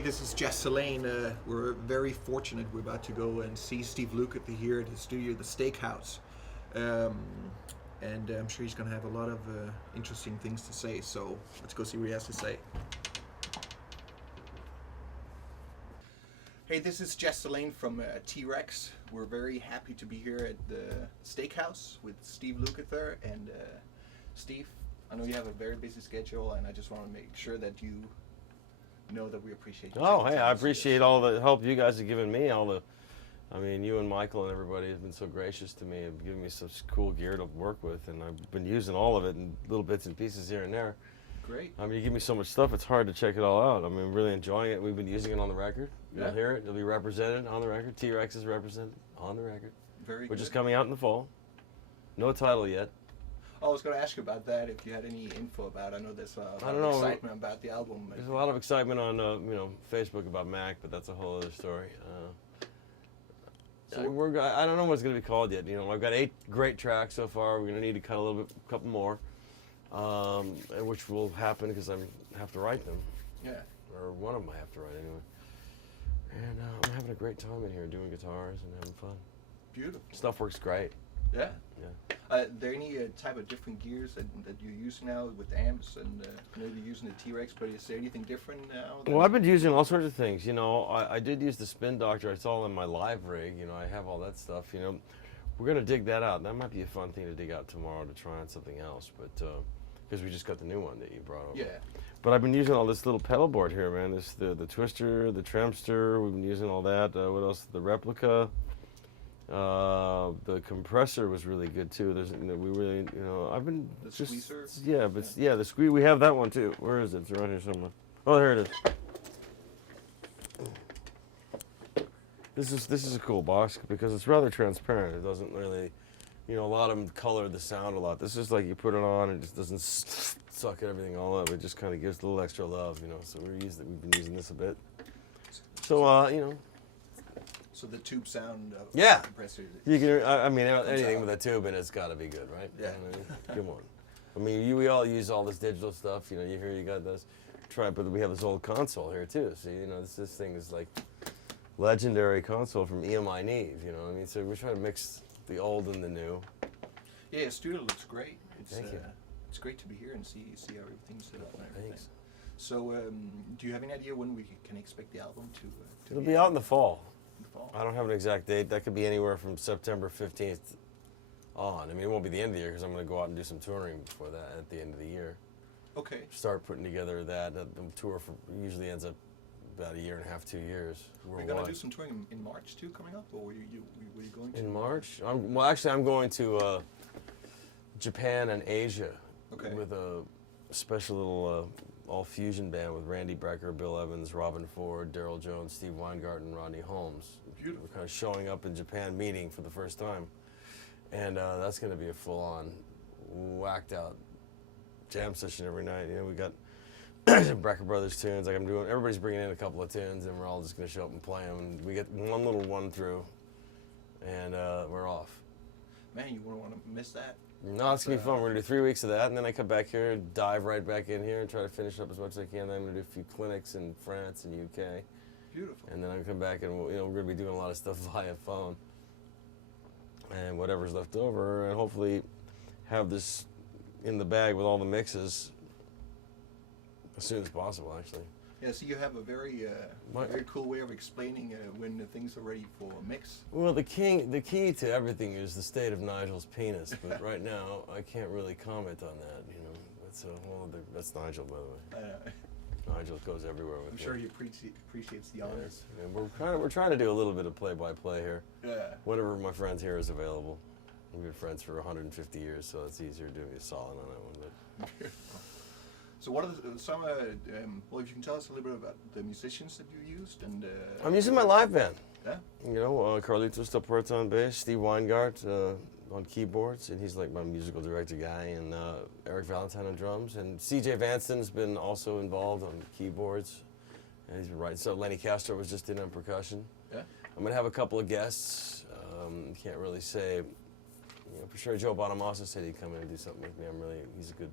Hey, this is Jess Lane. We're very fortunate. We're about to go and see Steve Lukather here at his studio, the Steakhouse. And I'm sure he's going to have a lot of interesting things to say. So let's go see what he has to say. Hey, this is Jess Lane from T-Rex. We're very happy to be here at the Steakhouse with Steve Lukather. And Steve, I know you have a very busy schedule, and I just want to make sure that you know that we appreciate you. Oh, hey, I appreciate all the help you guys have given me. I mean, you and Michael and everybody have been so gracious to me and given me such cool gear to work with, and I've been using all of it in little bits and pieces here and there. Great. I mean, you give me so much stuff, it's hard to check it all out. I mean, really enjoying it. We've been using it on the record. You'll hear it. It'll be represented on the record. T-Rex is represented on the record. Very good. Which is coming out in the fall. No title yet. I was going to ask you about that, if you had any info about it. I know there's a lot of excitement about the album. There's a lot of excitement on Facebook about Mac, but that's a whole other story. I don't know what it's going to be called yet. You know, I've got 8 great tracks so far. We're going to need to cut a couple more, which will happen because I have to write them. Yeah. Or one of them I have to write anyway. And I'm having a great time in here doing guitars and having fun. Beautiful. Stuff works great. Yeah. Yeah. Are there any type of different gears that you're using now with amps? And I know you're using the T-Rex, but is there anything different now? Well, I've been using all sorts of things. You know, I did use the Spin Doctor. It's all in my live rig. You know, I have all that stuff. You know, we're gonna dig that out. That might be a fun thing to dig out tomorrow to try on something else. But because we just got the new one that you brought over. Yeah. But I've been using all this little pedal board here, man. This the Twister, the Tremster. We've been using all that. What else? The replica. The compressor was really good too. I've been the squeezer. Yeah, but yeah, the squeeze. We have that one too. Where is it? It's around here somewhere. Oh, here it is. This is a cool box because it's rather transparent. It doesn't really, a lot of them color the sound a lot. This is like you put it on and it just doesn't suck everything all up. It just kind of gives a little extra love, So we've been using this a bit. So So the tube sound of the compressor. You can. I mean, anything with a tube in it's got to be good, right? Yeah. Come on. I mean, we all use all this digital stuff. You hear you got this. But we have this old console here too. So this thing is like legendary console from EMI Neve. You know what I mean? So we're trying to mix the old and the new. Yeah, the studio looks great. Thank you. It's great to be here and see how everything's set up and everything. Thanks. So, do you have any idea when we can expect the album to It'll be out in the fall. Fall. I don't have an exact date. That could be anywhere from September 15th on. I mean, it won't be the end of the year because I'm going to go out and do some touring before that at the end of the year. Okay. Start putting together that. The tour usually ends up about 1.5 years, 2 years. Are you going to do some touring in March too coming up, or were you going to? In March? I'm going to Japan and Asia with a special little all-fusion band with Randy Brecker, Bill Evans, Robin Ford, Daryl Jones, Steve Weingart, and Rodney Holmes. Beautiful. We're kind of showing up in Japan, meeting for the first time. And that's going to be a full-on, whacked-out jam session every night. We got Brecker Brothers tunes. Like everybody's bringing in a couple of tunes, and we're all just going to show up and play them. And we get one little one through, and we're off. Man, you wouldn't want to miss that. No, it's going to be fun. We're going to do 3 weeks of that, and then I come back here and dive right back in here and try to finish up as much as I can. Then I'm going to do a few clinics in France and UK. Beautiful. And then I'm going to come back and we're going to be doing a lot of stuff via phone. And whatever's left over, and hopefully have this in the bag with all the mixes as soon as possible, actually. Yeah, so you have a very cool way of explaining when the things are ready for a mix. Well, the key to everything is the state of Nigel's penis, but right now I can't really comment on that. That's Nigel, by the way. Nigel goes everywhere with me. I'm sure he appreciates the honors. And we're trying to do a little bit of play-by-play here. Yeah. Whenever my friend here is available. We've been friends for 150 years, so it's easier to do me a solid on that one. But. So what are if you can tell us a little bit about the musicians that you used and. I'm using my live band. Yeah. Carlitos Del Puerto on bass, Steve Weingart on keyboards, and he's like my musical director guy, and Eric Valentine on drums, and CJ Vanston's been also involved on keyboards, and he's been writing. So Lenny Castro was just in on percussion. Yeah. I'm gonna have a couple of guests. Can't really say. For sure, Joe Bonamassa said he'd come in and do something with me. He's a good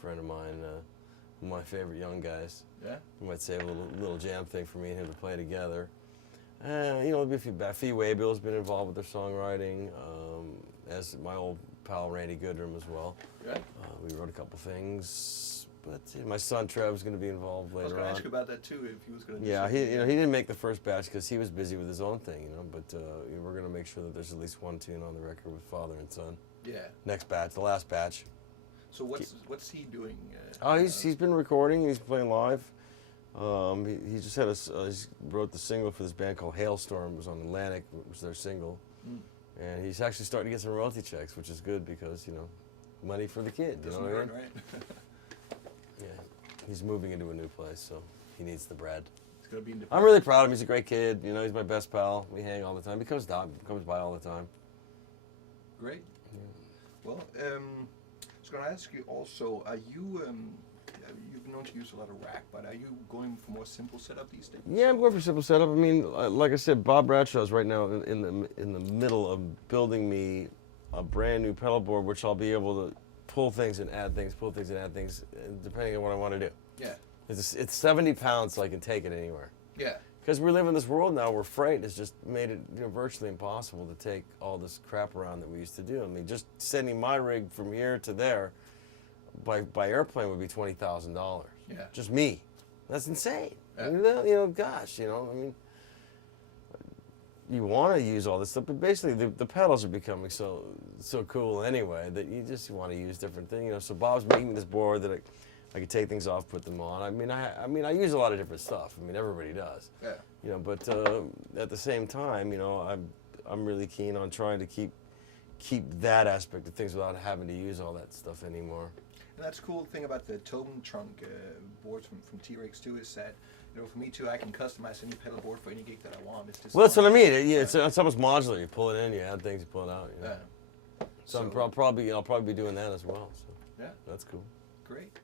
friend of mine. my favorite young guys. Yeah. You might say a little jam thing for me and him to play together. There'll be a few back. Fee Waybill's been involved with their songwriting, as my old pal Randy Goodrum as well. Yeah. We wrote a couple things, but my son Trev's going to be involved later on. I was going to ask you about that too, if he was going to. Yeah, he didn't make the first batch because he was busy with his own thing, But we're going to make sure that there's at least one tune on the record with father and son. Yeah. Next batch, the last batch. So what's he doing? He's been recording. He's playing live. He just had he wrote the single for this band called Hailstorm. It was on Atlantic. It was their single, and he's actually starting to get some royalty checks, which is good because money for the kid. You know what I mean? Right? Yeah. He's moving into a new place, so he needs the bread. It's gonna be. I'm really proud of him. He's a great kid. He's my best pal. We hang all the time. He comes by all the time. Great. Yeah. Well, I was going to ask you also, are you, you've been known to use a lot of rack, but are you going for more simple setup these days? Yeah, I'm going for simple setup. I mean, like I said, Bob Bradshaw's right now in the middle of building me a brand new pedal board, which I'll be able to pull things and add things, depending on what I want to do. Yeah. It's 70 pounds, so I can take it anywhere. Yeah. Because we live in this world now where freight has just made it virtually impossible to take all this crap around that we used to do. I mean, just sending my rig from here to there by airplane would be $20,000. Yeah. Just me. That's insane. Yeah. I mean, gosh, I mean, you want to use all this stuff, but basically the pedals are becoming so cool anyway that you just want to use different things. So Bob's making this board that I could take things off, put them on. I mean, I use a lot of different stuff. I mean, everybody does. Yeah. But at the same time, I'm really keen on trying to keep that aspect of things without having to use all that stuff anymore. And that's the cool thing about the Tobin trunk boards from T-Rex too is that, for me too, I can customize any pedal board for any gig that I want. It's just that's what I mean. It's almost modular. You pull it in, you add things, you pull it out. Yeah. So I'll probably be doing that as well. So yeah. that's cool. Great.